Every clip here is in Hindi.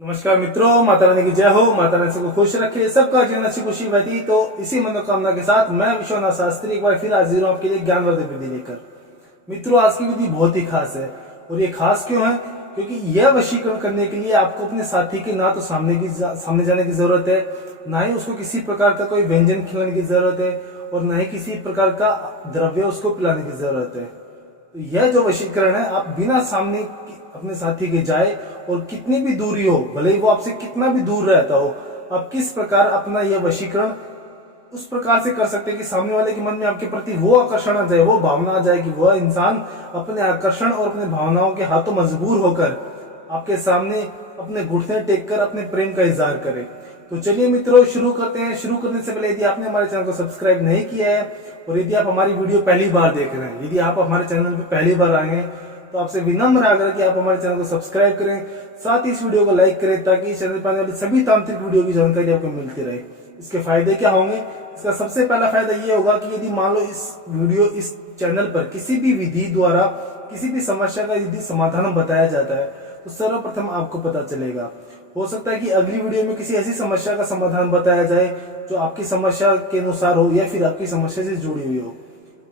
नमस्कार मित्रों, माता रानी की जय हो। माता रानी सबको खुश रखे, सबका जीवन अच्छी खुशी बहती। तो इसी मनोकामना के साथ मैं विश्वनाथ शास्त्री एक बार फिर हाजिर हूं आपके लिए ज्ञानवर्धक विधि लेकर। मित्रों, आज की विधि बहुत ही खास है। और ये खास क्यों है? क्योंकि यह वशीकरण करने के लिए आपको अपने साथी के ना तो सामने जाने की जरूरत है, ना ही उसको किसी प्रकार का कोई व्यंजन खिलाने की जरूरत है, और न ही किसी प्रकार का द्रव्य उसको पिलाने की जरूरत है। तो यह जो वशीकरण है, आप बिना सामने अपने साथी के जाए और कितनी भी दूरी हो, भले ही वो आपसे कितना भी दूर रहता हो, आप किस प्रकार अपना यह वशीकरण उस प्रकार से कर सकते हैं कि सामने वाले के मन में आपके प्रति वो आकर्षण आ जाए, वो भावना आ जाए कि वह इंसान अपने आकर्षण और अपने भावनाओं के हाथों मजबूर होकर आपके सामने अपने घुटने टेक कर अपने प्रेम का इजहार करे। तो चलिए मित्रों, शुरू करते हैं। शुरू करने से पहले यदि आपने हमारे चैनल को सब्सक्राइब नहीं किया है, और यदि आप हमारी वीडियो पहली बार देख रहे हैं, यदि आप हमारे चैनल पर पहली बार आए हैं, तो आपसे विनम्र आग्रह कि आप हमारे चैनल को सब्सक्राइब करें, साथ ही इस वीडियो को लाइक करें, ताकि इस चैनल पर आने वाली सभी तांत्रिक वीडियो की जानकारी आपको मिलती रहे। इसके फायदे क्या होंगे? इसका सबसे पहला फायदा ये होगा कि यदि मान लो इस चैनल पर किसी भी विधि द्वारा किसी भी समस्या का यदि समाधान बताया जाता है, तो सर्वप्रथम आपको पता चलेगा। हो सकता है कि अगली वीडियो में किसी ऐसी समस्या का समाधान बताया जाए जो आपकी समस्या के अनुसार हो, या फिर आपकी समस्या से जुड़ी हुई हो।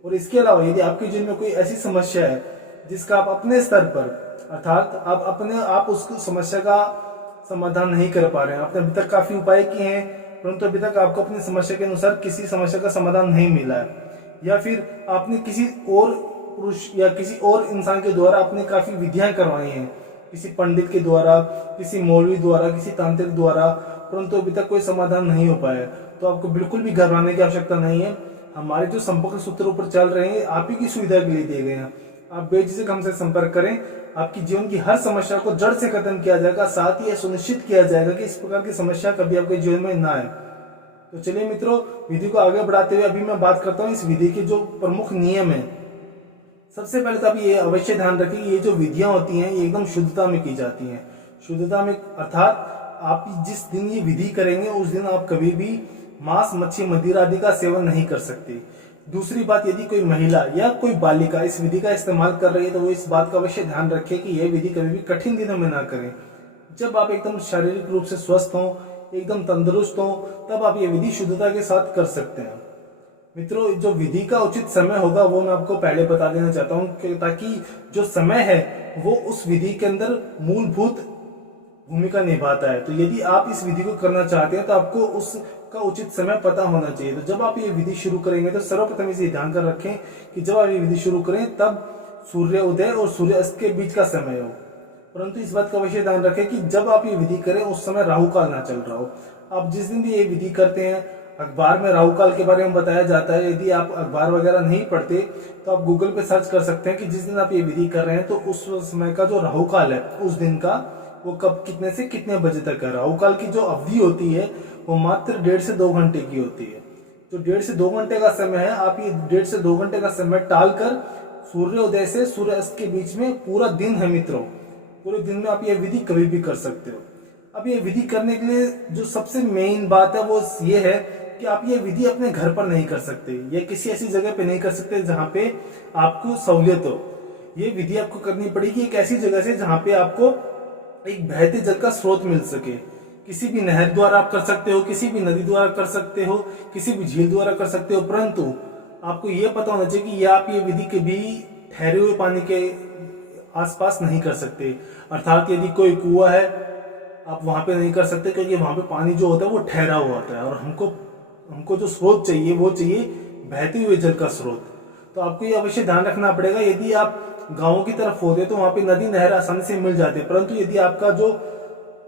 और इसके अलावा यदि आपके जीवन में कोई ऐसी समस्या है जिसका आप अपने स्तर पर, अर्थात आप उस समस्या का समाधान नहीं कर पा रहे हैं, आपने अभी तक काफी उपाय किए हैं, परंतु अभी तक आपको अपनी समस्या के अनुसार किसी समस्या का समाधान नहीं मिला है, या फिर आपने किसी और पुरुष या किसी और इंसान के द्वारा आपने काफी विधियां करवाई हैं, किसी पंडित के द्वारा, किसी मौलवी द्वारा, किसी तांत्रिक द्वारा, परंतु अभी तक कोई समाधान नहीं हो पाया, तो आपको बिल्कुल भी घबराने की आवश्यकता नहीं है। हमारे जो संपर्क सूत्र ऊपर चल रहे हैं, आप ही की सुविधा के लिए दिए गए हैं। आप बेझिझक हमसे संपर्क करें, आपकी जीवन की हर समस्या को जड़ से खत्म किया जाएगा, साथ ही यह सुनिश्चित किया जाएगा कि इस प्रकार की समस्या कभी आपके जीवन में ना आए। तो चलिए मित्रों, विधि को आगे बढ़ाते हुए अभी मैं बात करता हूँ इस विधि के जो प्रमुख नियम है। सबसे पहले तो आप ये अवश्य ध्यान रखें, ये जो विधियां होती हैं ये एकदम शुद्धता में की जाती हैं। शुद्धता में अर्थात आप जिस दिन ये विधि करेंगे उस दिन आप कभी भी मांस, मच्छी, मदिरा आदि का सेवन नहीं कर सकते। दूसरी बात, यदि कोई महिला या कोई बालिका इस विधि का इस्तेमाल कर रही है, तो वो इस बात का अवश्य ध्यान रखें कि यह विधि कभी भी कठिन दिनों में ना करें। जब आप एकदम शारीरिक रूप से स्वस्थ हों, एकदम तंदुरुस्त हों, तब आप ये विधि शुद्धता के साथ कर सकते हैं। मित्रों, जो विधि का उचित समय होगा वो मैं आपको पहले बता देना चाहता हूँ, ताकि जो समय है वो उस विधि के अंदर मूलभूत भूमिका निभाता है। तो यदि आप इस विधि को करना चाहते हैं तो आपको उसका उचित समय पता होना चाहिए। तो जब आप ये विधि शुरू करेंगे तो सर्वप्रथम इसे ध्यान कर रखें कि जब आप ये विधि शुरू करें तब सूर्य उदय और सूर्य अस्त के बीच का समय हो। परंतु इस बात का अवश्य ध्यान रखें कि जब आप ये विधि करें उस समय राहु काल ना चल रहा हो। आप जिस दिन भी ये विधि करते हैं, अखबार में राहु काल के बारे में बताया जाता है। यदि आप अखबार वगैरह नहीं पढ़ते तो आप गूगल पे सर्च कर सकते हैं कि जिस दिन आप ये विधि कर रहे हैं तो उस समय का जो राहु काल है उस दिन का वो कब कितने से कितने बजे तक है। राहु काल की जो अवधि होती है वो मात्र 1.5 से 2 घंटे की होती है। जो 1.5 से 2 घंटे का समय है, आप ये 1.5 से 2 घंटे का समय टालकर सूर्योदय से सूर्यास्त के बीच में पूरा दिन है मित्रों, पूरे दिन में आप ये विधि कभी भी कर सकते हो। अब ये विधि करने के लिए जो सबसे मेन बात है वो ये है कि आप ये विधि अपने घर पर नहीं कर सकते, ये किसी ऐसी जगह पे नहीं कर सकते जहां पे आपको सहूलियत हो। ये विधि आपको करनी पड़ेगी एक ऐसी जगह से जहां पे आपको एक बहते जल का स्रोत मिल सके। किसी भी नहर द्वारा आप कर सकते हो, किसी भी नदी द्वारा कर सकते हो, किसी भी झील द्वारा कर सकते हो, परंतु आपको यह पता होना चाहिए कि आप ये विधि कभी ठहरे हुए पानी के आसपास नहीं कर सकते। अर्थात यदि कोई कुआं है आप वहां पे नहीं कर सकते, क्योंकि वहां पे पानी जो होता है वो ठहरा हुआ होता है, और हमको जो स्रोत चाहिए वो चाहिए बहते हुए जल का स्रोत। तो आपको ये अवश्य ध्यान रखना पड़ेगा। यदि आप गांवों की तरफ होते तो वहां पे नदी नहर आसानी से मिल जाते, परंतु यदि आपका जो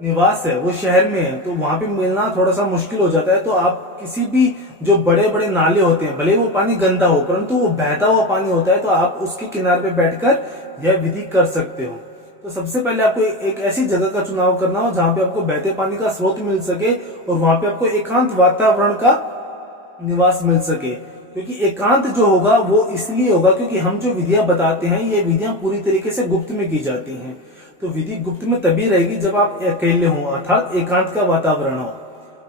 निवास है वो शहर में है तो वहां पे मिलना थोड़ा सा मुश्किल हो जाता है। तो आप किसी भी जो बड़े बड़े नाले होते हैं, भले वो पानी गंदा हो परंतु वो बहता हुआ पानी होता है, तो आप उसके किनारे पे बैठकर यह विधि कर सकते हो। तो सबसे पहले आपको एक ऐसी जगह का चुनाव करना हो जहां पे आपको बहते पानी का स्रोत मिल सके, और वहां पे आपको एकांत वातावरण का निवास मिल सके। क्योंकि एकांत जो होगा वो इसलिए होगा क्योंकि हम जो विधियां बताते हैं ये विधियां पूरी तरीके से गुप्त में की जाती हैं। तो विधि गुप्त में तभी रहेगी जब आप अकेले हो, अर्थात एकांत का वातावरण हो।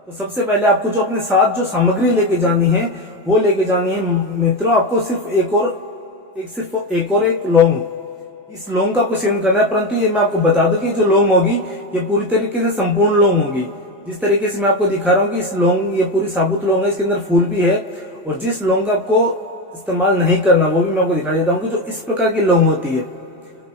तो सबसे पहले आपको जो अपने साथ जो सामग्री लेके जानी है वो लेके जानी है मित्रों, आपको सिर्फ एक लौंग, इस लौंग का आपको सेवन करना है। परंतु ये मैं आपको बता दूं कि जो लौंग होगी ये पूरी तरीके से संपूर्ण लौंग होगी। जिस तरीके से मैं आपको दिखा रहा हूँ कि इस लौंग, ये पूरी साबुत लौंग है, इसके अंदर फूल भी है। और जिस लौंग का आपको इस्तेमाल नहीं करना वो भी मैं आपको दिखा देता हूँ कि जो इस प्रकार की लौंग होती है,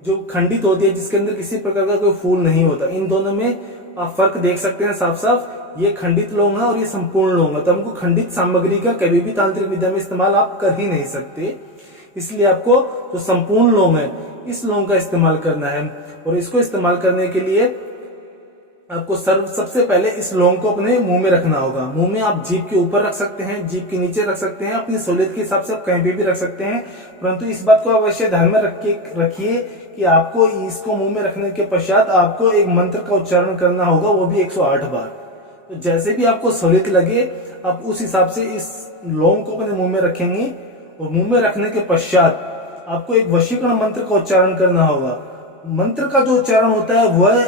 जो खंडित होती है, जिसके अंदर किसी प्रकार का कोई फूल नहीं होता, इन दोनों में आप फर्क देख सकते हैं साफ साफ। ये खंडित लौंग है और ये संपूर्ण लौंग है। तो हमको खंडित सामग्री का कभी भी तांत्रिक विद्या में इस्तेमाल आप कर ही नहीं सकते। इसलिए आपको जो संपूर्ण लौंग है इस लौंग का इस्तेमाल करना है। और इसको इस्तेमाल करने के लिए आपको सबसे पहले इस लौंग को अपने मुंह में रखना होगा। मुंह में आप जीभ के ऊपर रख सकते हैं, जीभ के नीचे रख सकते हैं, अपनी सहूलियत के हिसाब से आप कहीं पे भी रख सकते हैं। परंतु इस बात को अवश्य ध्यान में रखिए कि आपको इसको मुंह में रखने के पश्चात आपको एक मंत्र का उच्चारण करना होगा, वो भी 108 बार। तो जैसे भी आपको सहूलियत लगे आप उस हिसाब से इस लौंग को अपने मुंह में रखेंगे। और मुंह में रखने के पश्चात आपको एक वशीकरण मंत्र का उच्चारण करना होगा। मंत्र का जो उच्चारण होता है वह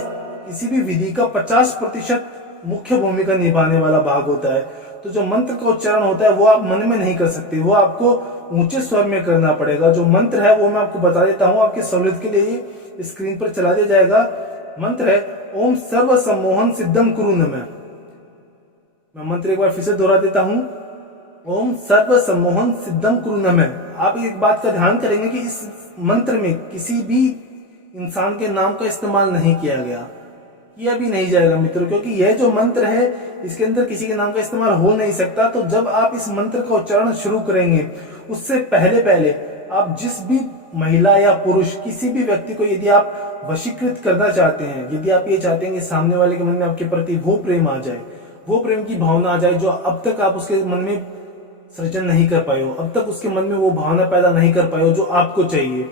किसी भी विधि का 50% मुख्य भूमिका निभाने वाला भाग होता है। तो जो मंत्र का उच्चारण होता है वो आप मन में नहीं कर सकते, वो आपको ऊंचे स्वर में करना पड़ेगा। जो मंत्र है वो मैं आपको बता देता हूँ, आपकी सहूलियत के लिए स्क्रीन पर चला दिया जाएगा। मंत्र है ओम सर्व सम्मोहन सिद्धम कुरु नमः। मैं मंत्र एक बार फिर से दोहरा देता हूँ, ओम सर्व सम्मोहन सिद्धम कुरु नमः। आप एक बात का ध्यान करेंगे कि इस मंत्र में किसी भी इंसान के नाम का इस्तेमाल नहीं किया गया, किया भी नहीं जाएगा मित्रों, क्योंकि यह जो मंत्र है इसके अंदर किसी के नाम का इस्तेमाल हो नहीं सकता। तो जब आप इस मंत्र का उच्चारण शुरू करेंगे उससे पहले आप जिस भी महिला या पुरुष, किसी भी व्यक्ति को यदि आप वशीकृत करना चाहते हैं, यदि आप ये चाहते हैं कि सामने वाले के मन में आपके प्रति वो प्रेम आ जाए, वो प्रेम की भावना आ जाए जो अब तक आप उसके मन में सृजन नहीं कर पाए हो, अब तक उसके मन में वो भावना पैदा नहीं कर पाए हो जो आपको चाहिए,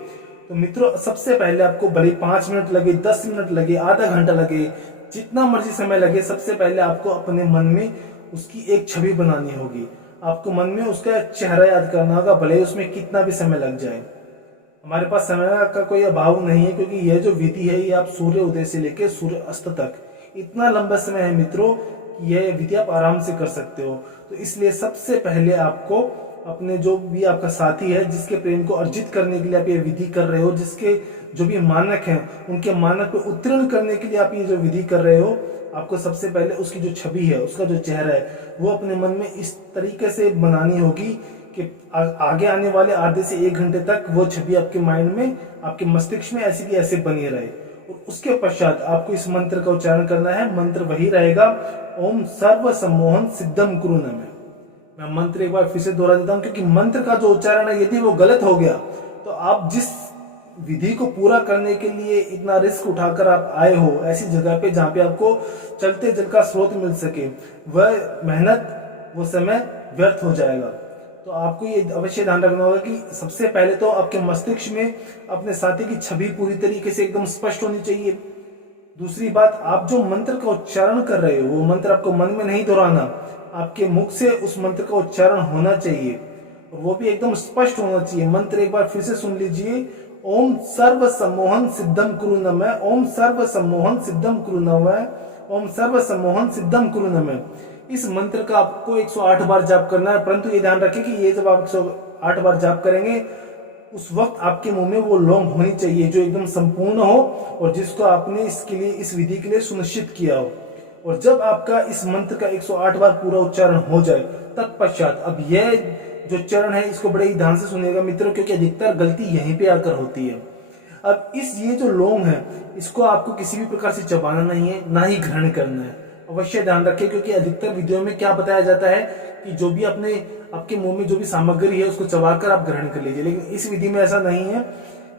तो मित्रों सबसे पहले आपको भले 5 मिनट लगे, 10 मिनट लगे, आधा घंटा लगे, जितना मर्जी समय लगे, सबसे पहले आपको अपने मन में उसकी एक छवि बनानी होगी। आपको मन में उसका चेहरा याद करना होगा, भले उसमें कितना भी समय लग जाए। हमारे पास समय का कोई अभाव नहीं है, क्योंकि यह जो विधि है ये आप सूर्य उदय से लेकर सूर्य अस्त तक इतना लंबा समय है मित्रों कि यह विधि आप आराम से कर सकते हो। तो इसलिए सबसे पहले आपको अपने जो भी आपका साथी है, जिसके प्रेम को अर्जित करने के लिए आप ये विधि कर रहे हो, जिसके जो भी मानक हैं उनके मानक पे उत्तीर्ण करने के लिए आप ये जो विधि कर रहे हो, आपको सबसे पहले उसकी जो छवि है, उसका जो चेहरा है वो अपने मन में इस तरीके से बनानी होगी कि आगे आने वाले आधे से 1 घंटे तक वो छवि आपके माइंड में, आपके मस्तिष्क में ऐसी की ऐसे बनी रहे। और उसके पश्चात आपको इस मंत्र का उच्चारण करना है। मंत्र वही रहेगा, ओम सर्व सम्मोहन सिद्धम कुरु नमः। मैं मंत्र एक बार फिर से दोहरा देता हूं, क्योंकि मंत्र का जो उच्चारण है यदि वो गलत हो गया तो आप जिस विधि को पूरा करने के लिए इतना रिस्क उठाकर आप आए हो, ऐसी जगह पे जहां पे आपको चलते जल का स्रोत मिल सके, वह मेहनत, वो समय व्यर्थ हो जाएगा। तो आपको ये अवश्य ध्यान रखना होगा कि सबसे पहले तो आपके मस्तिष्क में अपने साथी की छवि पूरी तरीके से एकदम स्पष्ट होनी चाहिए। दूसरी बात, आप जो मंत्र का उच्चारण कर रहे हो वो मंत्र आपको मन में नहीं दोहराना, आपके मुख से उस मंत्र का उच्चारण होना चाहिए और वो भी एकदम स्पष्ट होना चाहिए। मंत्र एक बार फिर से सुन लीजिए, ओम सर्व सम्मोहन सिद्धम कुरु नमः, ओम सर्व सम्मोहन सिद्धम कुरु नमः, ओम सर्व सम्मोहन सिद्धम कुरु नमः। इस मंत्र का आपको 108 बार जाप करना है। परंतु ये ध्यान रखें कि ये जब आप 108 बार जाप करेंगे उस वक्त आपके मुंह में वो लौंग होनी चाहिए जो एकदम संपूर्ण हो और जिसको आपने इसके लिए, इस विधि के लिए सुनिश्चित किया हो। और जब आपका इस मंत्र का 108 बार पूरा उच्चारण हो जाए तत्पश्चात अब यह जो चरण है इसको बड़े ही ध्यान से सुनिएगा मित्रों, क्योंकि अधिकतर गलती यहीं पे आकर होती है। अब ये जो लौंग है इसको आपको किसी भी प्रकार से चबाना नहीं है, ना ही ग्रहण करना है। अवश्य ध्यान रखें, क्योंकि अधिकतर वीडियो में क्या बताया जाता है कि जो भी आपके मुंह में जो भी सामग्री है उसको चबाकर आप ग्रहण कर लीजिए, लेकिन इस विधि में ऐसा नहीं है।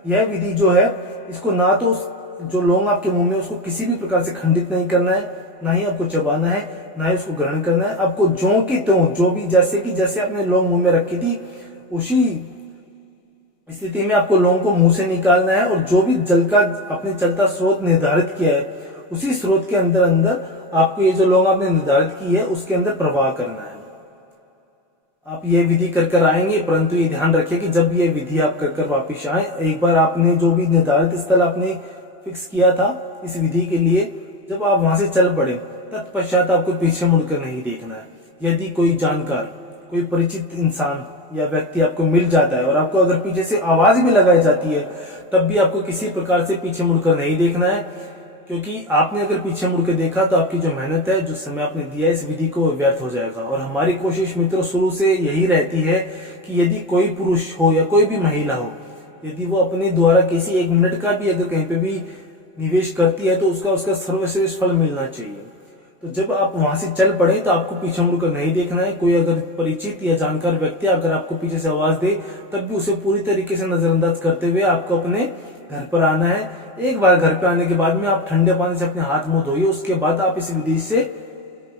यह विधि जो है इसको ना तो जो लौंग आपके मुंह में उसको किसी भी प्रकार से खंडित नहीं करना है, ना ही आपको चबाना है, ना ही उसको ग्रहण करना है। आपको जो की त्यों, जो भी जैसे आपने लौंग मुंह में रखी थी उसी स्थिति में आपको लौंग को मुंह से निकालना है और जो भी जल का आपने चलता स्रोत निर्धारित किया है उसी स्रोत के अंदर अंदर आपको ये जो लौंग आपने निर्धारित की है उसके अंदर प्रवाह करना है। आप ये विधि कर आएंगे, परंतु ये ध्यान रखिए कि जब ये विधि आप कर वापिस आए, एक बार आपने जो भी निर्धारित स्थल आपने फिक्स किया था इस विधि के लिए, जब आप वहां से चल पड़े तत्पश्चात आपको पीछे मुड़कर नहीं देखना है। यदि कोई जानकार, कोई परिचित इंसान या व्यक्ति आपको मिल जाता है और आपको अगर पीछे से आवाज भी लगाई जाती है तब भी आपको किसी प्रकार से पीछे मुड़कर नहीं देखना है, क्योंकि आपने अगर पीछे मुड़ के देखा तो आपकी जो मेहनत है, जो समय आपने दिया है इस विधि को, व्यर्थ हो जाएगा। और हमारी कोशिश मित्रों शुरू से यही रहती है कि यदि कोई पुरुष हो या कोई भी महिला हो, यदि वो अपने द्वारा किसी 1 मिनट का भी अगर कहीं पे भी निवेश करती है तो उसका सर्वश्रेष्ठ फल मिलना चाहिए। तो जब आप वहां से चल पड़े तो आपको पीछे मुड़कर नहीं देखना है। कोई अगर परिचित या जानकार व्यक्ति अगर आपको पीछे से आवाज दे तब भी उसे पूरी तरीके से नजरअंदाज करते हुए आपको अपने घर पर आना है। एक बार घर पे आने के बाद में आप ठंडे पानी से अपने हाथ मुंह धोइए, उसके बाद आप इस विधि से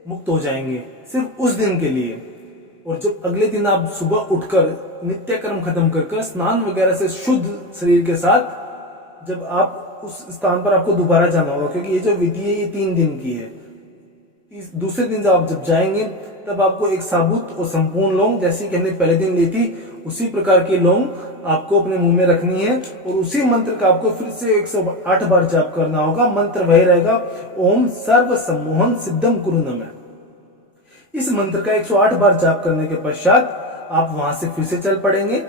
मुक्त हो जाएंगे, सिर्फ उस दिन के लिए। और जब अगले दिन आप सुबह उठकर नित्य कर्म खत्म कर स्नान वगैरह से शुद्ध शरीर के साथ जब आप उस स्थान पर आपको दोबारा जाना होगा, क्योंकि ये जो विधि है ये 3 दिन की है। दूसरे दिन जब जाएंगे तब आपको एक साबुत और संपूर्ण लौंग, जैसे कि हमने पहले दिन ली थी उसी प्रकार की लौंग आपको अपने मुंह में रखनी है और उसी मंत्र का आपको फिर से 108 बार जाप करना होगा। मंत्र वही रहेगा, ओम सर्व सम्मोहन सिद्धम कुरु नमः। इस मंत्र का 108 बार जाप करने के पश्चात आप वहां से फिर से चल पड़ेंगे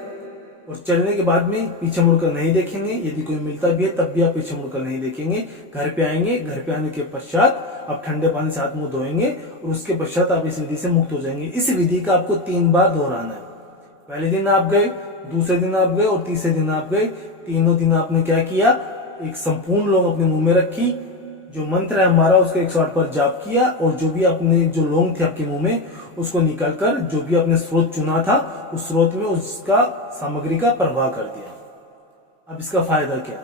और चलने के बाद में पीछे मुड़कर नहीं देखेंगे। यदि कोई मिलता भी है तब भी आप पीछे मुड़कर नहीं देखेंगे। घर पे आएंगे, घर पे आने के पश्चात आप ठंडे पानी से हाथ मुंह धोएंगे और उसके पश्चात आप इस विधि से मुक्त हो जाएंगे। इस विधि का आपको 3 बार दोहराना है। पहले दिन आप गए, दूसरे दिन आप गए और तीसरे दिन आप गए। तीनों दिन आपने क्या किया, एक संपूर्ण लौंग अपने मुंह में रखी, जो मंत्र है हमारा उसका 108 बार जाप किया और जो भी आपने जो लौंग थे आपके मुंह में उसको निकालकर जो भी आपने स्रोत चुना था उस स्रोत में उसका सामग्री का प्रवाह कर दिया। अब इसका फायदा क्या,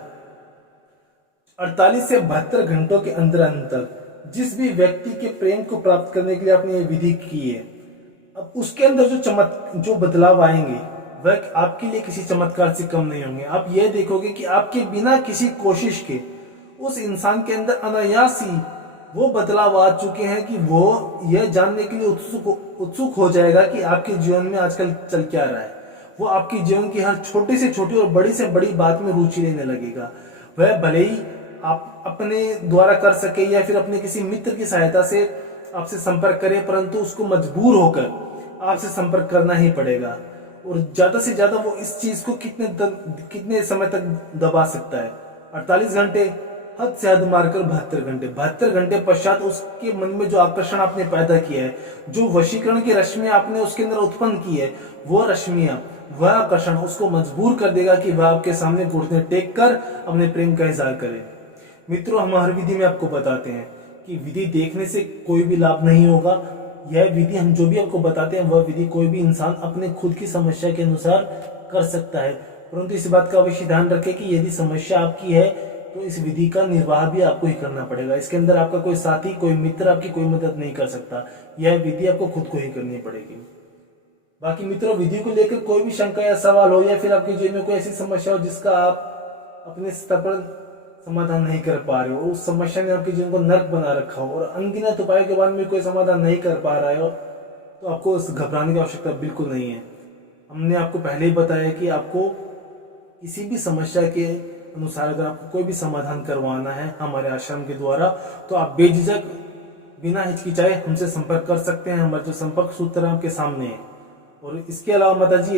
48 से 72 घंटों के अंदर अंतर जिस भी व्यक्ति के प्रेम को प्राप्त करने के लिए आपने ये विधि की है, अब उसके अंदर जो बदलाव आएंगे वह आपके लिए किसी चमत्कार से कम नहीं होंगे। आप यह देखोगे कि आपके बिना किसी कोशिश के उस इंसान के अंदर अनायास ही वो बदलाव आ चुके हैं कि वो यह जानने के लिए उत्सुक हो जाएगा कि आपके जीवन में आजकल चल क्या रहा है। वो आपके जीवन की हर छोटी से छोटी और बड़ी से बड़ी बात में रुचि लेने लगेगा। वह भले ही आप अपने द्वारा कर सके या फिर अपने किसी मित्र की सहायता से आपसे संपर्क करे, परंतु उसको मजबूर होकर आपसे संपर्क करना ही पड़ेगा। और ज्यादा से ज्यादा वो इस चीज को कितने समय तक दबा सकता है, 48 घंटे, हद से हद मारकर 72 घंटे पश्चात उसके मन में जो आकर्षण आपने पैदा किया है, जो वशीकरण की रश्मियां आपने उसके अंदर उत्पन्न की है, वो रश्मियां, वह आकर्षण उसको मजबूर कर देगा कि वह आपके सामने घुटने टेक कर अपने प्रेम का इजहार करे। मित्रों, हम हर विधि में आपको बताते हैं कि विधि देखने से कोई भी लाभ नहीं होगा। यह विधि हम जो भी आपको बताते हैं वह विधि कोई भी इंसान अपने खुद की समस्या के अनुसार कर सकता है, परंतु इस बात का अवश्य ध्यान रखें कि यदि समस्या आपकी है तो इस विधि का निर्वाह भी आपको ही करना पड़ेगा। इसके अंदर आपका कोई साथी, कोई मित्र आपकी कोई मदद नहीं कर सकता। यह विधि आपको खुद को ही करनी पड़ेगी। बाकी मित्रों, विधि को लेकर कोई भी शंका या सवाल हो या फिर आपके जीवन में कोई ऐसी समस्या हो जिसका आप अपने स्तर पर समाधान नहीं कर पा रहे हो, उस समस्या ने आपके जीवन को नर्क बना रखा हो और अनगिनत उपायों के बाद में कोई समाधान नहीं कर पा रहे हो, तो आपको घबराने की आवश्यकता बिल्कुल नहीं है। हमने आपको पहले ही बताया कि आपको किसी भी समस्या के अनुसार अगर आपको कोई भी समाधान करवाना है हमारे आश्रम के द्वारा, तो आप बेझिझक बिना हिचकिचाए हमसे संपर्क कर सकते हैं। हमारे जो संपर्क सूत्र आपके सामने है। और इसके अलावा माता जी,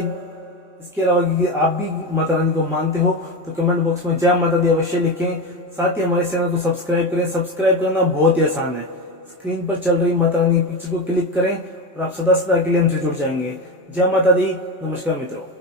इसके अलावा कि आप भी माता रानी को मानते हो तो कमेंट बॉक्स में जय माता दी अवश्य लिखें। साथ ही हमारे चैनल को सब्सक्राइब करें। सब्सक्राइब करना बहुत ही आसान है, स्क्रीन पर चल रही माता रानी की पिक्चर को क्लिक करें और आप सदा सदा के लिए हमसे जुड़ जाएंगे। जय माता दी। नमस्कार मित्रों।